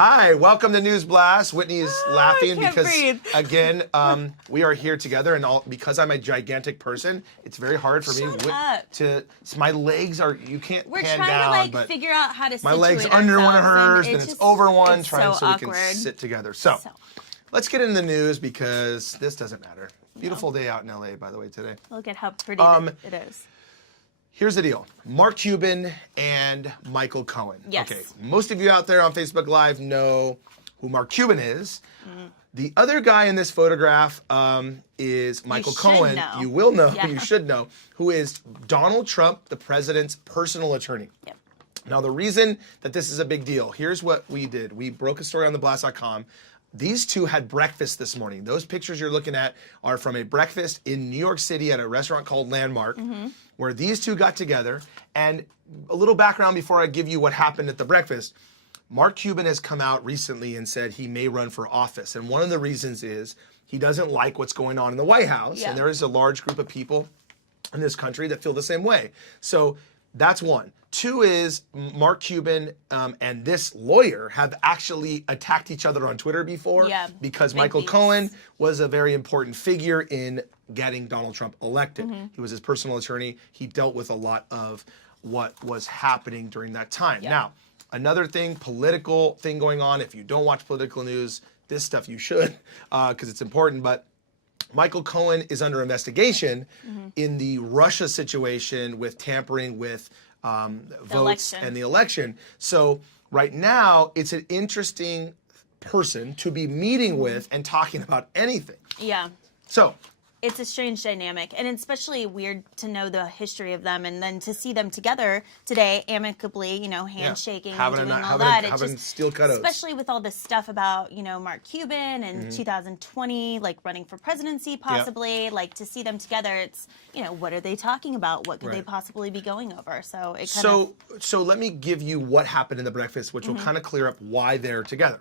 Hi, welcome to NewsBlast. Whitney is laughing can't because, breathe. again, we are here together, and because I'm a gigantic person, it's very hard for me Shut up. my legs are, you can't We're pan trying down, to like but figure out how to my situate leg's under one of ourselves, hers, and then it's over one, it's trying so so awkward. we can sit together. So, let's get into the news because this doesn't matter. Beautiful day out in LA, by the way, today. Look at how pretty it is. Here's the deal. Mark Cuban and Michael Cohen. Yes. Okay, most of you out there on Facebook Live know who Mark Cuban is. The other guy in this photograph is Michael Cohen. Know. You will know, Yeah. you should know, who is Donald Trump, the president's personal attorney. Yep. Now, the reason that this is a big deal, here's what we did. We broke a story on theblast.com. These two had breakfast this morning. Those pictures you're looking at are from a breakfast in New York City at a restaurant called Landmark, where these two got together. And a little background before I give you what happened at the breakfast. Mark Cuban has come out recently and said he may run for office. And one of the reasons is he doesn't like what's going on in the White House. Yeah. And there is a large group of people in this country that feel the same way. So that's one. Two is Mark Cuban and this lawyer have actually attacked each other on Twitter before because Michael Cohen was a very important figure in getting Donald Trump elected. He was his personal attorney. He dealt with a lot of what was happening during that time. Now, another thing, political thing going on. If you don't watch political news, this stuff you should because it's important. But Michael Cohen is under investigation in the Russia situation with tampering with votes and the election. So right now, it's an interesting person to be meeting with and talking about anything. Yeah. So it's a strange dynamic, and especially weird to know the history of them, and then to see them together today, amicably, handshaking and doing all that. It's just steel cutouts. Especially with all this stuff about, Mark Cuban and 2020, like running for presidency, possibly. Like to see them together, it's, what are they talking about? What could they possibly be going over? So it kind of. So let me give you what happened in the breakfast, which will kind of clear up why they're together.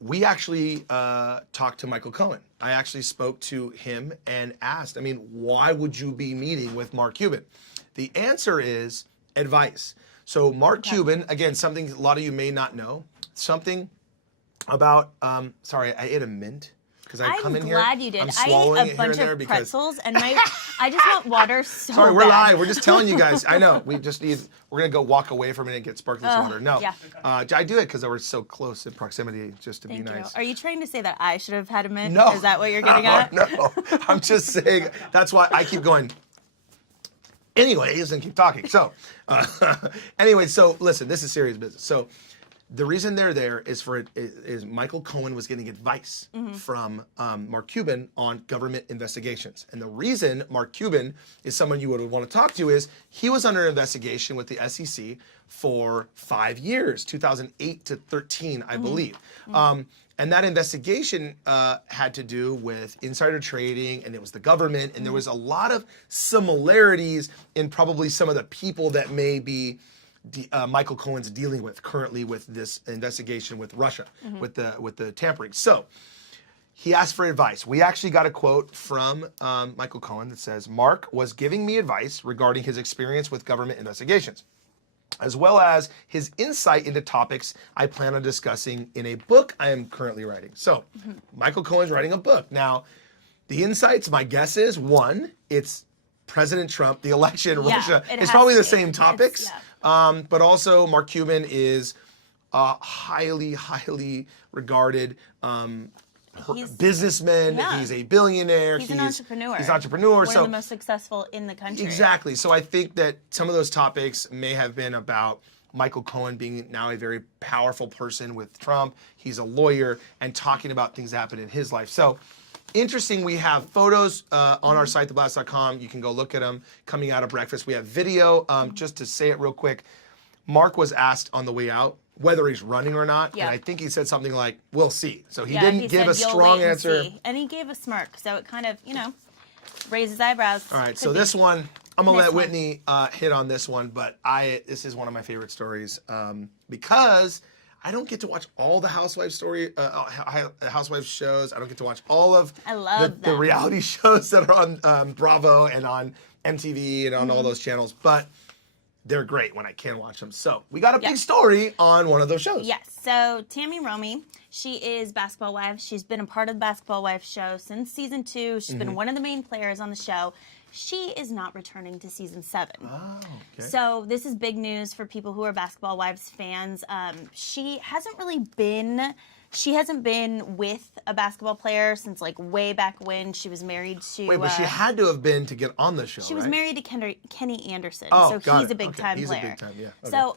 We actually talked to Michael Cohen. I actually spoke to him and asked, why would you be meeting with Mark Cuban? The answer is advice. So Mark Cuban, again, something a lot of you may not know, something about, sorry, I ate a mint. I come in here. I'm glad you did. I ate a bunch of pretzels, and I just want water so Sorry, we're bad. live. We're just telling you guys. I know. We're going to go walk away from it and get sparkling water. No. Yeah. I do it because we're so close in proximity just to be nice. Are you trying to say that I should have had a mint? No. Is that what you're getting at? No. I'm just saying, that's why I keep going, anyways, and keep talking. So, anyway, so listen, this is serious business. So, the reason they're there is Michael Cohen was getting advice from Mark Cuban on government investigations. And the reason Mark Cuban is someone you would want to talk to is he was under investigation with the SEC for 5 years, 2008 to 13, I believe. And that investigation had to do with insider trading, and it was the government, and there was a lot of similarities in probably some of the people that may be Michael Cohen's dealing with currently with this investigation with Russia, with the tampering. So he asked for advice. We actually got a quote from Michael Cohen that says, Mark was giving me advice regarding his experience with government investigations, as well as his insight into topics I plan on discussing in a book I am currently writing. So Michael Cohen's writing a book. Now, the insights, my guess is, one, it's President Trump, the election, Russia. It's probably the same topics. But also, Mark Cuban is a highly regarded businessman. He's a billionaire. He's an entrepreneur. He's an entrepreneur. One of the most successful in the country. Exactly. So I think that some of those topics may have been about Michael Cohen being now a very powerful person with Trump. He's a lawyer and talking about things that happened in his life. So interesting, we have photos on our site, theblast.com. You can go look at them coming out of breakfast. We have video. Just to say it real quick, Mark was asked on the way out whether he's running or not. And I think he said something like, we'll see. So he didn't give a strong answer. And he gave a smirk. So it kind of, raises eyebrows. All right, so this one, I'm going to let Whitney hit on this one. But this is one of my favorite stories because I don't get to watch all the Housewives Housewives shows. I don't get to watch all of the reality shows that are on Bravo and on MTV and on all those channels. But they're great when I can watch them. So we got a big story on one of those shows. Yes. So Tami Roman, she is Basketball Wives. She's been a part of the Basketball Wives show since season 2. She's been one of the main players on the show. She is not returning to season 7. Oh, okay. So this is big news for people who are Basketball Wives fans. She hasn't been with a basketball player since like way back when. She was married to. Wait, but she had to have been to get on the show. She was married to Kenny Anderson, Oh, so he's a big time He's player. a big time, yeah. Okay. So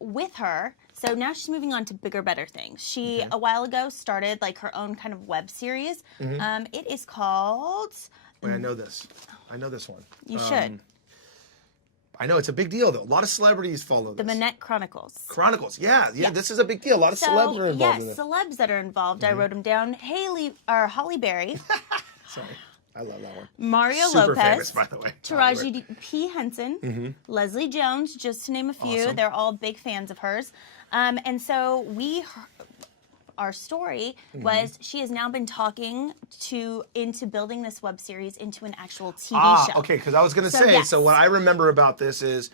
with her, so now she's moving on to bigger, better things. She a while ago started like her own kind of web series. It is called. Wait, I know this. I know this one. You should. I know it's a big deal though. A lot of celebrities follow this. The Manette Chronicles. Chronicles, yeah. This is a big deal. A lot of celebs are involved in it. Celebs that are involved. I wrote them down. Holly Berry. Sorry, I love that one. Mario Super Lopez, famous, by the way. Taraji P. Henson, Leslie Jones, just to name a few. Awesome. They're all big fans of hers. And so our story was she has now been talking into building this web series into an actual TV show. Okay, because I was going to say, yes. so what I remember about this is,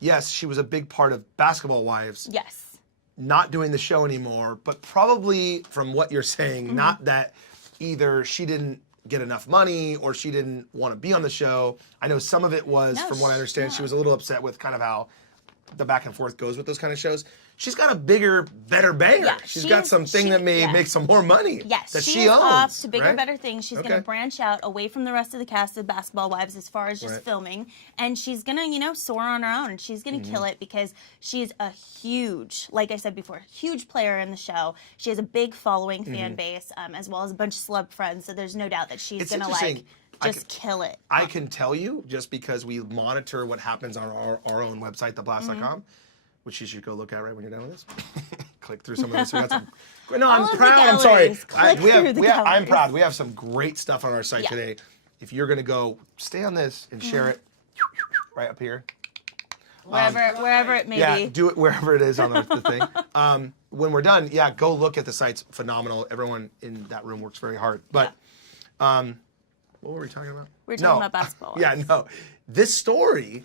yes, she was a big part of Basketball Wives. Yes. Not doing the show anymore, but probably from what you're saying, not that either she didn't get enough money or she didn't want to be on the show. I know some of it was, from what I understand, she was a little upset with kind of how the back and forth goes with those kind of shows. She's got a bigger, better banger. Yeah, she's got something that may make some more money. Yes, that she is owns, off to bigger, right? better things. She's going to branch out away from the rest of the cast of Basketball Wives as far as just filming. And she's going to, soar on her own. And she's going to kill it because she's a huge, like I said before, huge player in the show. She has a big following fan base, as well as a bunch of celeb friends. So there's no doubt that she's going to just kill it. I can tell you, just because we monitor what happens on our own website, theblast.com, which you should go look at right when you're done with this. Click through some of this. We got some. No, I'm proud. I'm sorry. I'm proud. We have some great stuff on our site today. If you're going to go, stay on this and share it right up here. Wherever it may be. Yeah, do it wherever it is on the thing. When we're done, go look at the site's phenomenal. Everyone in that room works very hard. But what were we talking about? We're talking about Basketball Wives. Yeah, no. This story,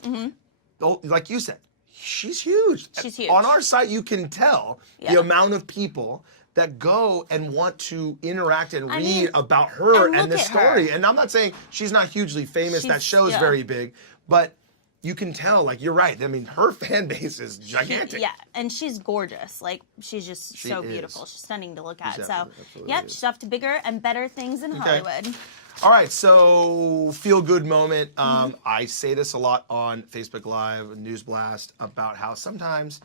like you said, she's huge. She's huge. On our site, you can tell the amount of people that go and want to interact and read about her and this story. And I'm not saying she's not hugely famous. That show's very big. But you can tell, like, you're right. I mean, her fan base is gigantic. And she's gorgeous. Like, she's just so beautiful. She's stunning to look at. Absolutely she's off to bigger and better things in Hollywood. All right, so feel-good moment. I say this a lot on Facebook Live, NewsBlast, about how sometimes,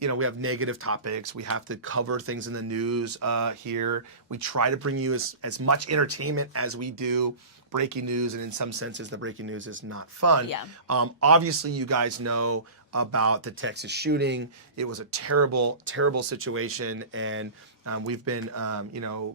we have negative topics. We have to cover things in the news here. We try to bring you as much entertainment as we do. Breaking news, and in some senses, the breaking news is not fun. Obviously, you guys know about the Texas shooting. It was a terrible, terrible situation, and we've been,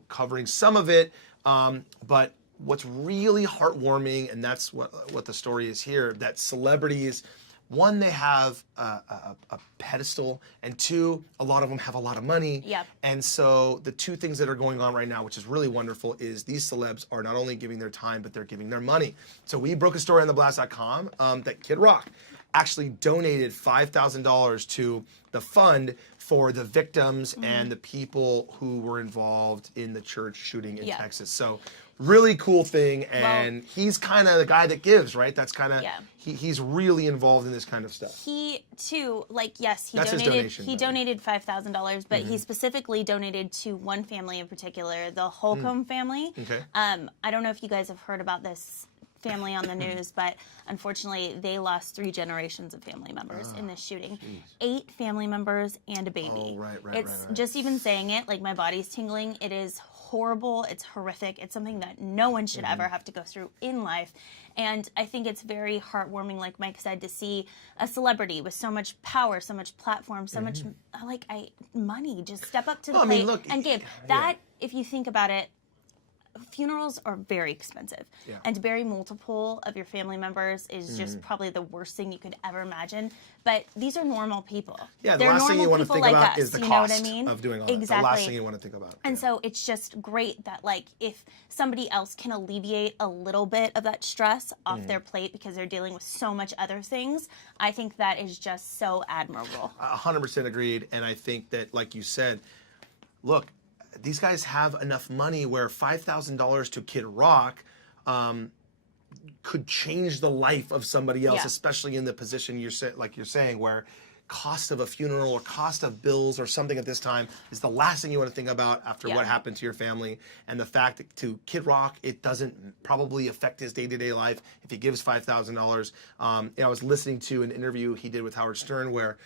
covering some of it. But what's really heartwarming, and that's what the story is here, that celebrities, one, they have a pedestal, and two, a lot of them have a lot of money. And so the two things that are going on right now, which is really wonderful, is these celebs are not only giving their time, but they're giving their money. So we broke a story on theblast.com that Kid Rock actually donated $5,000 to the fund for the victims and the people who were involved in the church shooting in Texas. So really cool thing, and he's kind of the guy that gives, right? That's kind of, he's really involved in this kind of stuff. He, too, he donated $5,000, but he specifically donated to one family in particular, the Holcomb family. I don't know if you guys have heard about this family on the news, but unfortunately they lost 3 generations of family members in this shooting. 8 family members and a baby. It's just even saying it, like, my body's tingling. It is horrible. It's horrific. It's something that no one should ever have to go through in life. And I think it's very heartwarming, like Mike said, to see a celebrity with so much power, so much platform, so much money just step up to the plate and give. That, if you think about it, funerals are very expensive. Yeah. And to bury multiple of your family members is just probably the worst thing you could ever imagine. But these are normal people. Yeah, the They're last thing you normal want to people think like about us, is the you know what cost I mean? of doing all that. Exactly. The last thing you want to think about. And so it's just great that, like, if somebody else can alleviate a little bit of that stress off their plate because they're dealing with so much other things, I think that is just so admirable. 100% agreed. And I think that, like you said, look, these guys have enough money where $5,000 to Kid Rock could change the life of somebody else, Yeah. especially in the position you're saying, where cost of a funeral or cost of bills or something at this time is the last thing you want to think about after Yeah. what happened to your family. And the fact that to Kid Rock, it doesn't probably affect his day-to-day life if he gives $5,000. I was listening to an interview he did with Howard Stern where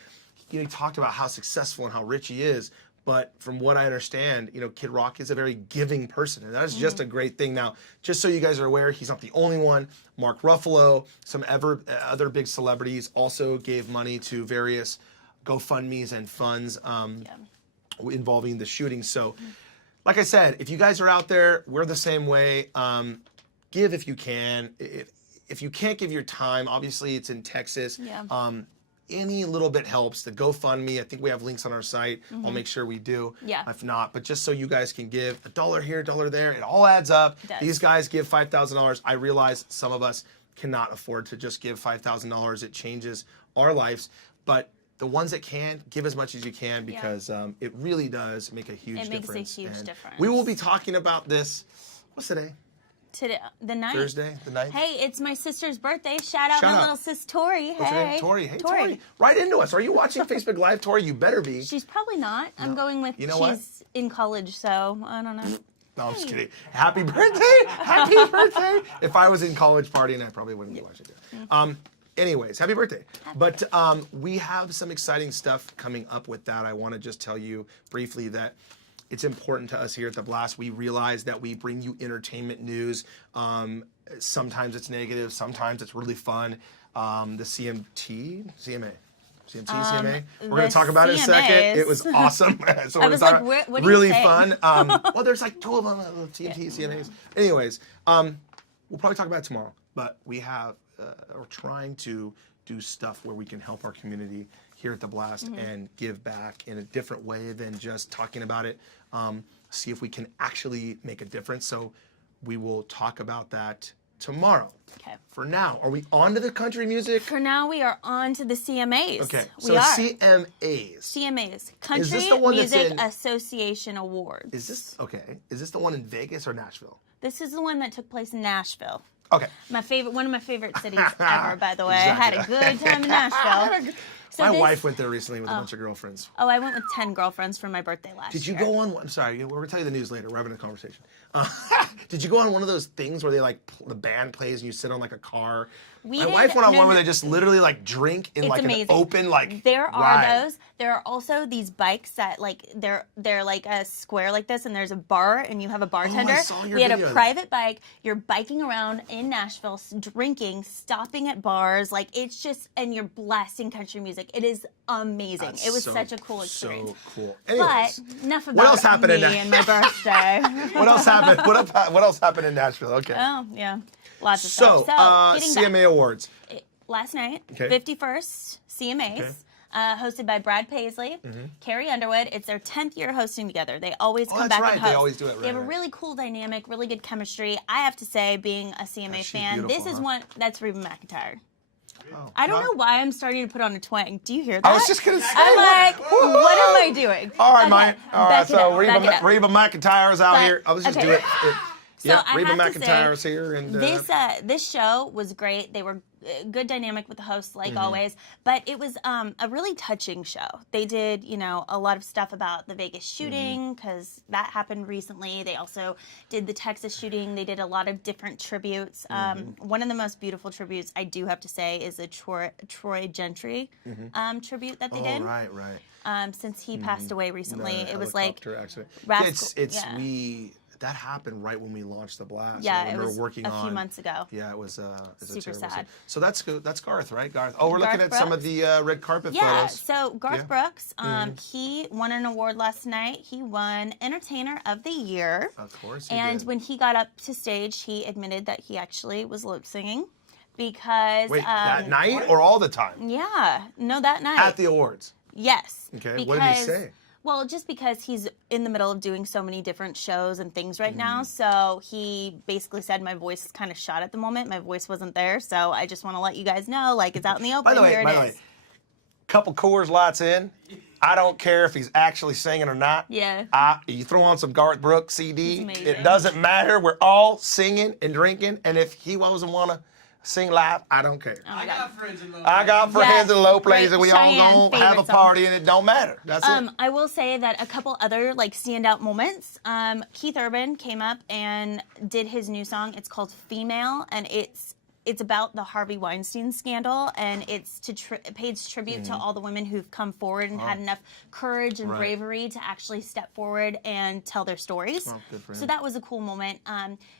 he talked about how successful and how rich he is. But from what I understand, Kid Rock is a very giving person, and that is just a great thing. Now, just so you guys are aware, he's not the only one. Mark Ruffalo, some other big celebrities also gave money to various GoFundMes and funds involving the shooting. So, like I said, if you guys are out there, we're the same way. Give if you can. If you can't give your time, obviously it's in Texas. Yeah. Any little bit helps. The GoFundMe, I think we have links on our site. I'll make sure we do. Yeah. If not, but just so you guys can give $1 here, $1 there, it all adds up. It does. These guys give $5,000. I realize some of us cannot afford to just give $5,000. It changes our lives, but the ones that can, give as much as you can because it really does make a huge difference. It makes a huge And difference. we will be talking about this. What's today? Today, the 9th. Thursday, the 9th? Hey, it's my sister's birthday. Shout out my little sis Tori. What's her name? Hey, Tori. Hey, Tori. Right into us. Are you watching Facebook Live, Tori? You better be. She's probably not. I'm going with. You know what? She's in college, so I don't know. No, I'm just kidding. Happy birthday! Happy birthday! If I was in college partying, I probably wouldn't be watching it. Anyways, happy birthday. But we have some exciting stuff coming up with that. I want to just tell you briefly that it's important to us here at The Blast. We realize that we bring you entertainment news. Sometimes it's negative, sometimes it's really fun. The CMA. We're going to talk about it in a second. It was awesome. So I was like, what are you really saying? fun. Well, there's like 2 of them, TMT, CMAs. Anyways, we'll probably talk about it tomorrow. But we have, we're trying to do stuff where we can help our community here at The Blast and give back in a different way than just talking about it. See if we can actually make a difference. So we will talk about that tomorrow. Okay. For now, are we on to the country music? For now, we are on to the CMAs. Okay, we so are. CMAs. CMAs, Country this the one that's Music in- Association Awards. Is this the one in Vegas or Nashville? This is the one that took place in Nashville. Okay. One of my favorite cities ever, by the way. I had a good time in Nashville. So My wife went there recently with a bunch of girlfriends. Oh, I went with 10 girlfriends for my birthday last year. Did you go on? I'm sorry, we're gonna tell you the news later. We're having a conversation. Did you go on one of those things where they the band plays and you sit on like a car? My wife went on one where they just literally drink in It's an amazing. open There are ride. those. There are also these bikes that they're like a square like this, and there's a bar, and you have a bartender. saw your We had a video. private bike. You're biking around in Nashville, drinking, stopping at bars, it's just, and you're blasting country music. It is amazing. That's It was so- such a cool experience. So cool. But Anyways, enough what else about happened me in and my birthday. what else happened? What else happened in Nashville? Okay. Oh yeah, lots of So, stuff. So getting CMA Awards. back. Last night, Okay. 51st CMAs. Okay. Hosted by Brad Paisley, Carrie Underwood. It's their 10th year hosting together. They always come that's back right. and They host. always do it, They have right, a right. really cool dynamic, really good chemistry. I have to say, being a CMA she's fan, beautiful, this is huh? one that's Reba McEntire. Oh, I don't no. know why I'm starting to put on a twang. Do you hear that? I was just gonna say. I'm like, what am I doing? All right, Okay, Mike. All right, back it so up, back it up. Reba McEntire's out But- here. I was just okay. doing it. So Yeah, I Reba have to say, McEntire's here, and this show was great. They were good dynamic with the hosts, like always. But it was a really touching show. They did, a lot of stuff about the Vegas shooting because that happened recently. They also did the Texas shooting. They did a lot of different tributes. One of the most beautiful tributes, I do have to say, is a Troy Gentry tribute that they did. right. Since he passed away recently, it was helicopter accident. rascal- It's yeah. we that happened right when we launched the blast. Yeah, and it we was were working a few months ago. Yeah, it was Super terrible sad. So that's good. That's Garth, right? Garth. Oh, we're Garth looking at some of Brooks. the red carpet Yeah, photos. so Garth Yeah. Brooks, he won an award last night. He won Entertainer of the Year. Of course he And did. when he got up to stage, he admitted that he actually was lip singing because. Wait, that night or all the time? Yeah, no, that night. At the awards. Yes. Okay, Because, what did he say? Well, just because he's in the middle of doing so many different shows and things right now, Mm-hmm. so he basically said my voice is kind of shot at the moment. My voice wasn't there, so I just want to let you guys know, like, it's out in the open. By the way, Here it is. couple Coors Lights in. I don't care if he's actually singing or not. Yeah. You throw on some Garth Brooks CD. It's amazing. It doesn't matter. We're all singing and drinking, and if he doesn't want to sing live, I don't care. Oh my I God. got friends in love. I got friends in low great. places, and we Cheyenne, all gonna have a favorite song. party, and it don't matter. That's it. I will say that a couple other like standout moments. Keith Urban came up and did his new song. It's called "Female," and it's about the Harvey Weinstein scandal, and it's it pays tribute to all the women who've come forward and had enough courage and Right. bravery to actually step forward and tell their stories. Well, good for So him. that was a cool moment.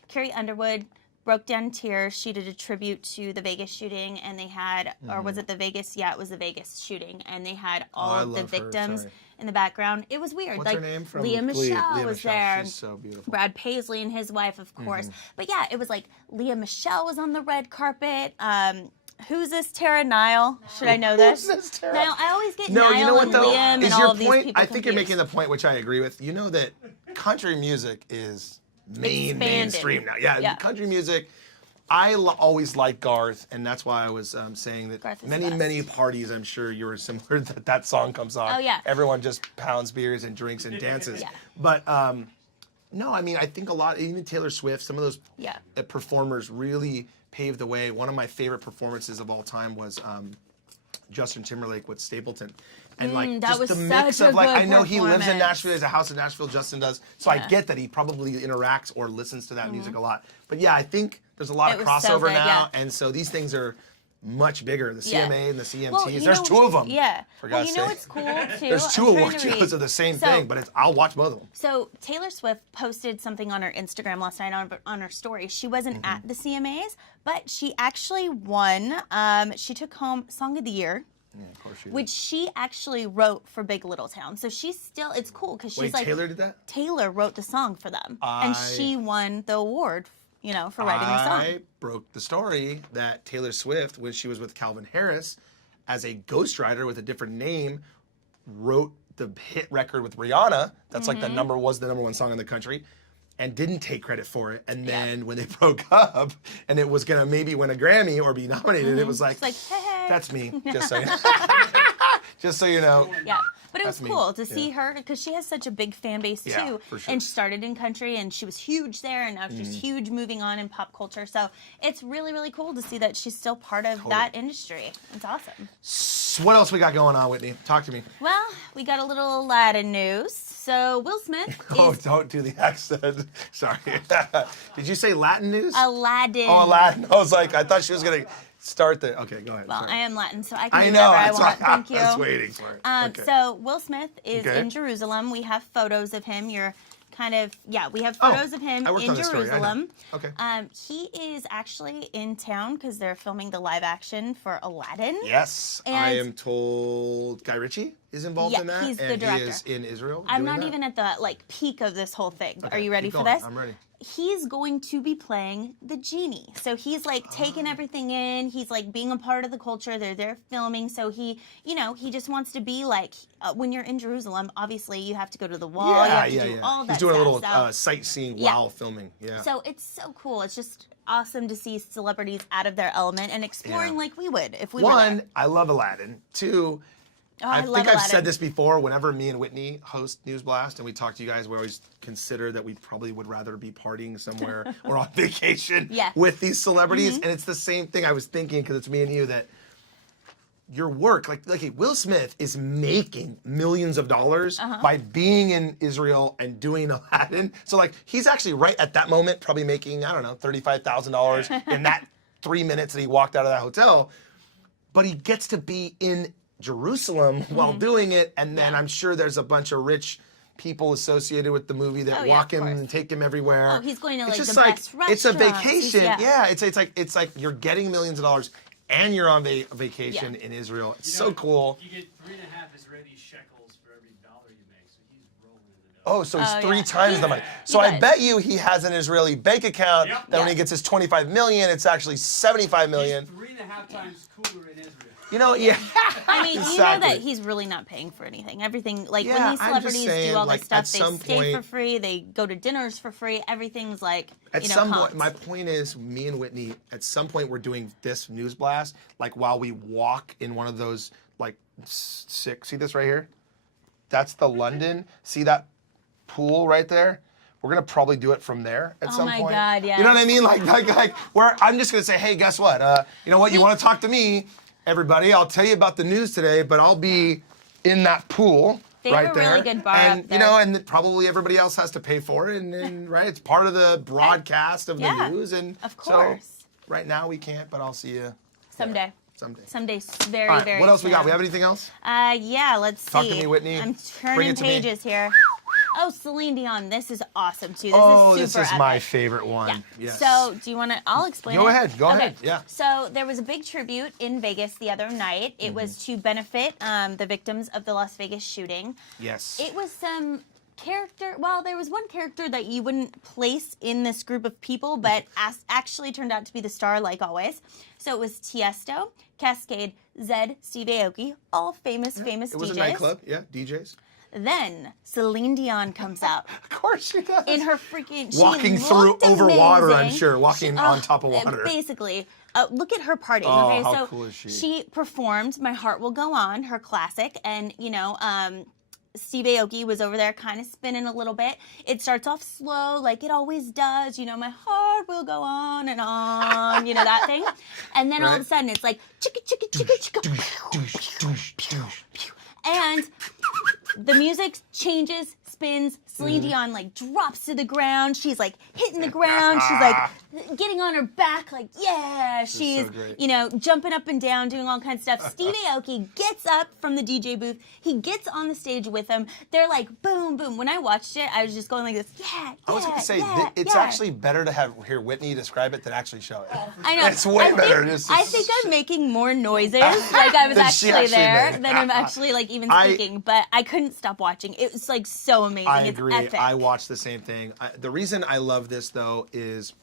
Carrie Underwood broke down in tears. She did a tribute to the Vegas shooting, and they had, or was it the Vegas? Yeah, it was the Vegas shooting, and they had all I of the love her, victims sorry. in the background. It was weird. What's like her name from Leah Glee? Michelle Leah was Michelle. there. She's so beautiful. Brad Paisley and his wife, of course. Mm-hmm. But yeah, it was like Leah Michelle was on the red carpet. Who's this Tara Nile? Should I know this? Who's this Tara? Now, I always get No, Niall you know what and though? Liam Is and your all of these point? people I think you're confused. making the point, which I agree with. You know that country music is Expanded. mainstream now. Yeah, Yeah. country music. I always liked Garth, and that's why I was saying that Garth is many, the many best. parties, I'm sure you were similar, that song comes on. Oh, yeah. Everyone just pounds beers and drinks and dances. Yeah. But no, I mean, I think a lot, even Taylor Swift, some of those Yeah. performers really paved the way. One of my favorite performances of all time was Justin Timberlake with Stapleton. And like that just was the mix such a of like, good I know he lives in performance. Nashville, there's a house in Nashville, Justin does. So I Yeah. get that he probably interacts or listens to that music a lot. But yeah, I think there's a lot It of was so crossover good, now. yeah. And so these things are much bigger. The Yeah. CMA and the CMTs. Well, you there's know- two of them. Yeah. For Well, God's you know sake. what's cool too? There's two I'm trying award to read. shows of the same So- thing, but I'll watch both of them. So Taylor Swift posted something on her Instagram last night on her story. She wasn't Mm-hmm. at the CMAs, but she actually won. She took home Song of the Year, Yeah, of course you which she actually wrote for Big Little Town. So she's still, it's cool because she's Wait, like, Taylor did that? Taylor wrote the song for them, and she won the award, for writing the I song. broke the story that Taylor Swift, when she was with Calvin Harris, as a ghostwriter with a different name, wrote the hit record with Rihanna. That's like the Mm-hmm. number one song in the country, and didn't take credit for it. And then when they broke up, and it was gonna maybe win a Grammy or be nominated, it was like, It's like, hey. that's me. Just so you know. Just so you know. Yeah, but it was That's me. cool to see Yeah. her because she has such a big fan base too. Yeah, for sure. And she started in country, and she was huge there, and now she's huge moving on in pop culture. So it's really, really cool to see that she's still part of that industry. It's awesome. So what else we got going on, Whitney? Talk to me. Well, we got a little Aladdin news. So Will Smith Oh, is don't do the accent. Sorry. Did you say Latin news? Aladdin. Oh, Latin. I was like, I thought she was gonna start the. Okay, go ahead. Well, Sorry. I am Latin, so I can I do know. whatever I That's want. why Thank you. I was waiting for it. Okay. So Will Smith is Okay. in Jerusalem. We have photos of him. We have Oh, photos of him I worked in on this story. I know. Jerusalem. Okay. He is actually in town because they're filming the live action for Aladdin. Yes, I And- am told Guy Ritchie is involved Yeah, in that, he's the and director. he is in Israel. I'm doing not that. even at the peak of this whole thing. Okay, Are you ready keep for going. this? I'm ready. He's going to be playing the genie. So he's like taking everything in. He's like being a part of the culture. They're there filming. So he just wants to be like, when you're in Jerusalem, obviously you have to go to the wall. you have to do all that He's doing a stuff. little So- sightseeing Yeah. while filming. Yeah. So it's so cool. It's just awesome to see celebrities out of their element and exploring Yeah. like we would if we were One, there. I love Aladdin. Two, Oh, I I think love I've Aladdin. said this before. Whenever me and Whitney host NewsBlast and we talk to you guys, we always consider that we probably would rather be partying somewhere or on vacation Yeah. with these celebrities. And it's the same thing I was thinking because it's me and you that your work, like Will Smith is making millions of dollars by being in Israel and doing Aladdin. So like he's actually right at that moment probably making, I don't know, $35,000 in that 3 minutes that he walked out of that hotel. But he gets to be in Jerusalem while doing it, and then I'm sure there's a bunch of rich people associated with the movie that Oh, yeah, walk of him course. and take him everywhere. Oh, he's going to It's like just the best it's a restaurants. vacation. Yeah. It's like you're getting millions of dollars and you're on vacation in Israel. It's so cool. You get 3.5 Israeli shekels for every dollar you make, so he's rolling in the Oh, dough. so he's Oh, 3 yeah. times the money. So He I does. bet you he has an Israeli bank account Yep. that when Yeah. he gets his 25 million, it's actually 75 million. He's 3.5 times cooler in Israel. You know, yeah. I mean, you know Exactly. that he's really not paying for anything. Everything, like Yeah, when these I'm just celebrities saying, do all like, this at stuff, they some stay for point- free, they go to dinners for free. Everything's like, At you know, some point, comped. my point is, me and Whitney, at some point, we're doing this news blast, like while we walk in one of those, like, see this right here? That's the London. See that pool right there? We're gonna probably do it from there at some my point. God, You know what I yes. mean? Like, where I'm just gonna say, hey, guess what? You know what? You want to talk to me, everybody? I'll tell you about the news today, but I'll be in that pool. They right have a there. really good bar and up you know, there. and probably everybody else has to pay for it, and right, it's part of the broadcast of the Yeah, news, and of so course. right now we can't, but I'll see you Someday. someday. Someday, very, All right, very what else we got? soon. We have anything else? Yeah, let's see. Talk to me, Whitney. I'm Bring turning it to me. pages here. Oh, Celine Dion, this is awesome too. This Oh, is this super is epic. my favorite Yeah. one. Yes. So, do you want to? I'll explain. Go it. ahead, go Okay. ahead, yeah. So there was a big tribute in Vegas the other night. It was to benefit the victims of the Las Vegas shooting. Yes. It was some character. Well, there was one character that you wouldn't place in this group of people, but actually turned out to be the star, like always. So it was Tiesto, Cascade, Zed, Steve Aoki, all famous It was DJs. a nightclub, yeah, DJs. Then Celine Dion comes out. Of course she does. In her freaking she Walking through looked over water, I'm amazing. sure, walking on top of water. Basically, look at her partying. Oh, okay, how so cool is she? She performed "My Heart Will Go On," her classic, and Steve Aoki was over there, kind of spinning a little bit. It starts off slow, like it always does. You know, my heart will go on and on. You know that thing, and then all of a sudden it's like chicka chicka chicka chicka. And the music changes, spins. Celine Dion like drops to the ground. She's like hitting the ground. She's like getting on her back, like yeah. She's so great. jumping up and down, doing all kinds of stuff. Steve Aoki gets up from the DJ booth. He gets on the stage with them. They're like boom, boom. When I watched it, I was just going like this. Yeah, I was going to say, it's actually better to hear Whitney describe it than actually show it. I know. It's way better. I think I'm making more noises, like I was Than she actually actually there, made. than I'm actually like even speaking. But I couldn't stop watching. It was like so amazing. I It's agree. epic. I watched the same thing. The reason I love this, though, is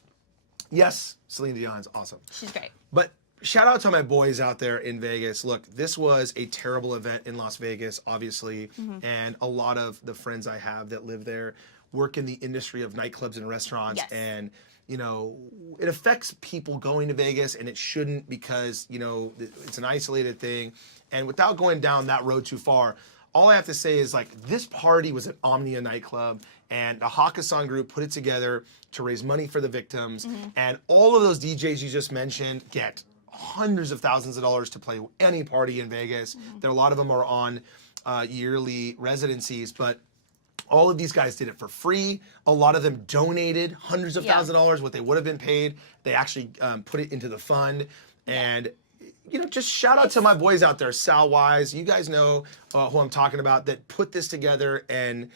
yes, Celine Dion's awesome. She's great. But shout out to my boys out there in Vegas. Look, this was a terrible event in Las Vegas, obviously, and a lot of the friends I have that live there work in the industry of nightclubs and restaurants, Yes. and it affects people going to Vegas, and it shouldn't because it's an isolated thing. And without going down that road too far, all I have to say is like this party was at Omnia nightclub, and the Hakkasan group put it together to raise money for the victims. And all of those DJs you just mentioned get hundreds of thousands of dollars to play any party in Vegas. There, a lot of them are on yearly residencies, but all of these guys did it for free. A lot of them donated hundreds of thousands of dollars, what they would have been paid. They actually put it into the fund. And just shout out to my boys out there, Sal Wise. You guys know who I'm talking about, that put this together and,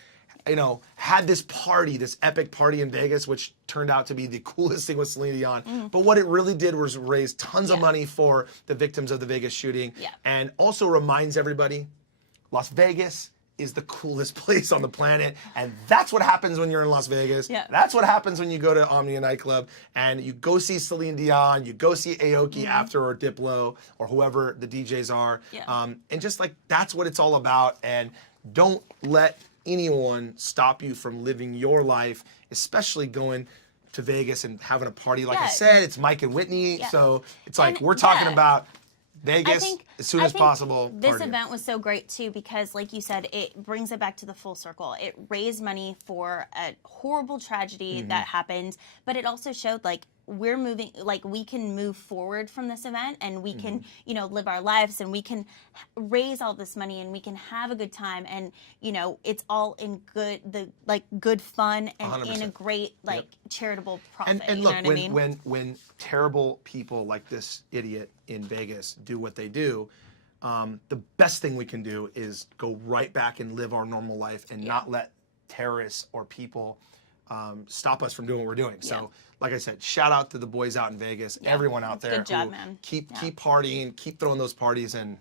had this party, this epic party in Vegas, which turned out to be the coolest thing with Celine Dion. But what it really did was raise tons of money for the victims of the Vegas shooting. And also reminds everybody, Las Vegas is the coolest place on the planet, and that's what happens when you're in Las Vegas. Yeah. That's what happens when you go to Omnia nightclub and you go see Celine Dion, you go see Aoki after, or Diplo, or whoever the DJs are. Yeah. And just like that's what it's all about. And don't let anyone stop you from living your life, especially going to Vegas and having a party. Like I Yeah. said, it's Mike and Whitney, Yeah. so it's like And, we're talking yeah. about Vegas as soon I as think possible. This partying. event was so great too because, like you said, it brings it back to the full circle. It raised money for a horrible tragedy that happened, but it also showed like we're moving, like we can move forward from this event and we can, live our lives and we can raise all this money and we can have a good time and it's all in good fun and in a 100%. great charitable profit. And you look, know what I mean? when terrible people like this idiot in Vegas do what they do, the best thing we can do is go right back and live our normal life and not let terrorists or people stop us from doing what we're doing. So, like I said, shout out to the boys out in Vegas, everyone out there. Good job, who man. Keep partying, keep throwing those parties, and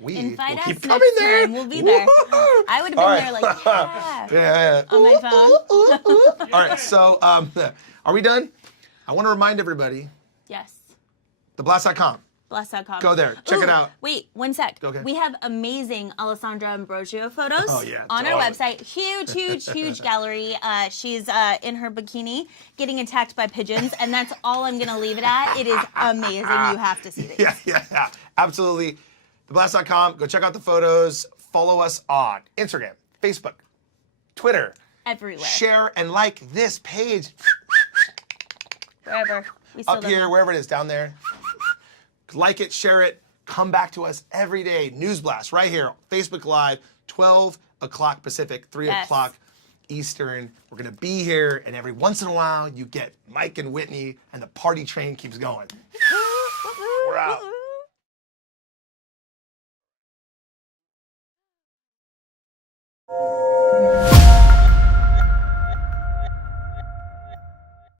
we Invite will us keep next coming there. time. We'll be there. Woo-hoo! I would have been there like, Yeah. on my phone. All right, so are we done? I want to remind everybody, Yes. theblast.com. Blast.com. Go there. Check it out. Wait, one sec. Okay. We have amazing Alessandra Ambrosio photos on our totally. website. Huge gallery. She's in her bikini getting attacked by pigeons, and that's all I'm going to leave it at. It is amazing. You have to see these. Yeah. Absolutely. Theblast.com. Go check out the photos. Follow us on Instagram, Facebook, Twitter. Everywhere. Share and like this page. Wherever. We still Up don't here, know. wherever it is, down there. Like it, share it. Come back to us every day. NewsBlast right here, Facebook Live, 12 o'clock Pacific, 3 o'clock Eastern. We're going to be here, and every once in a while, you get Mike and Whitney, and the party train keeps going. We're out.